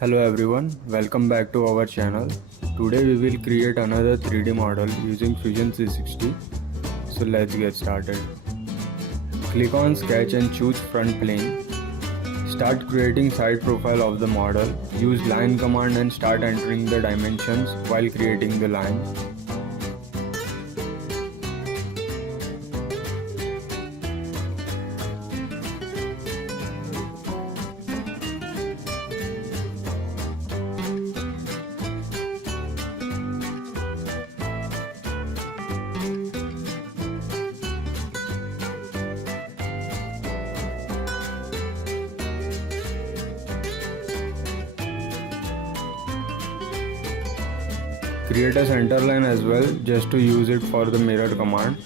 Hello everyone, welcome back to our channel. Today we will create another 3D model using Fusion 360. So let's get started. Click on sketch and choose front plane. Start creating side profile of the model. Use line command and start entering the dimensions while creating the line. Create a center line as well, just to use it for the mirror command.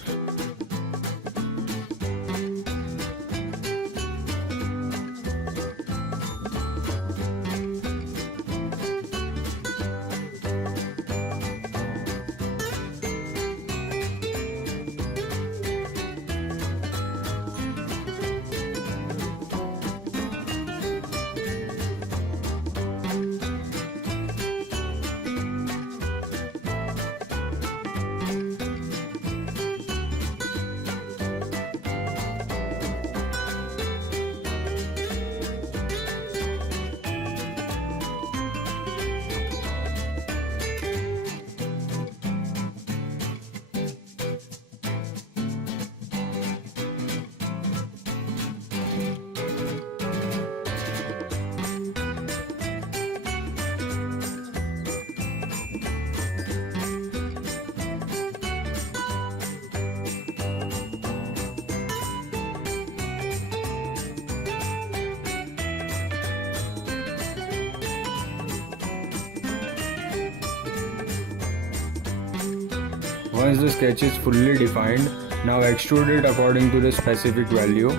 Once the sketch is fully defined, now extrude it according to the specific value.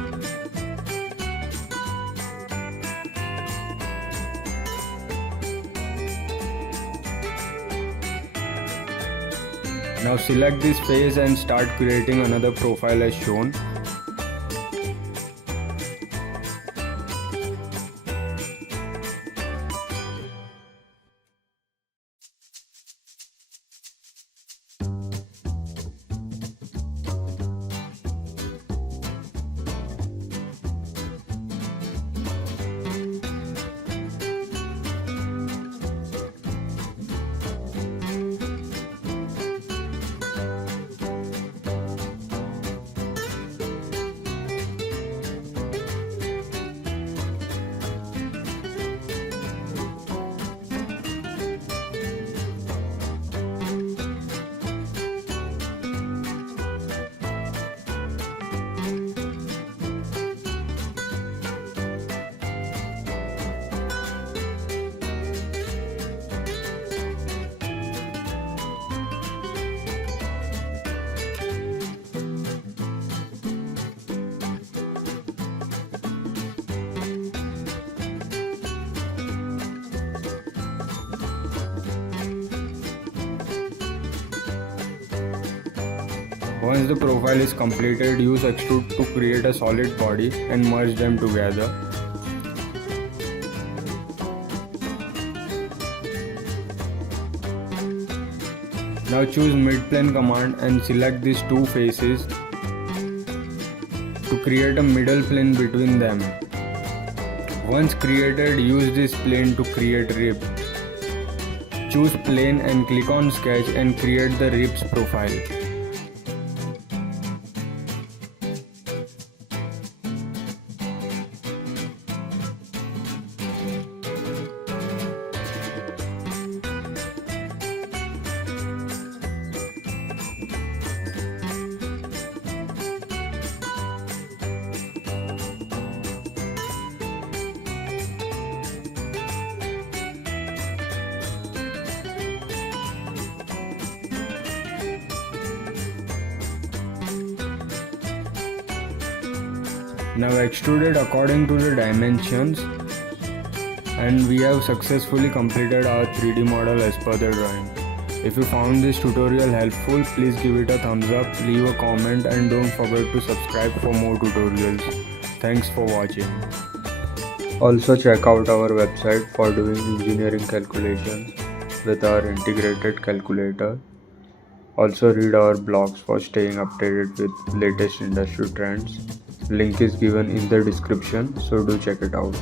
Now select this face and start creating another profile as shown. Once the profile is completed, use extrude to create a solid body and merge them together. Now choose mid-plane command and select these two faces to create a middle plane between them. Once created, use this plane to create rib. Choose plane and click on sketch and create the ribs profile. Now extrude it according to the dimensions, and we have successfully completed our 3D model as per the drawing. If you found this tutorial helpful, please give it a thumbs up, leave a comment and don't forget to subscribe for more tutorials. Thanks for watching. Also check out our website for doing engineering calculations with our integrated calculator. Also read our blogs for staying updated with latest industry trends. Link is given in the description, so do check it out.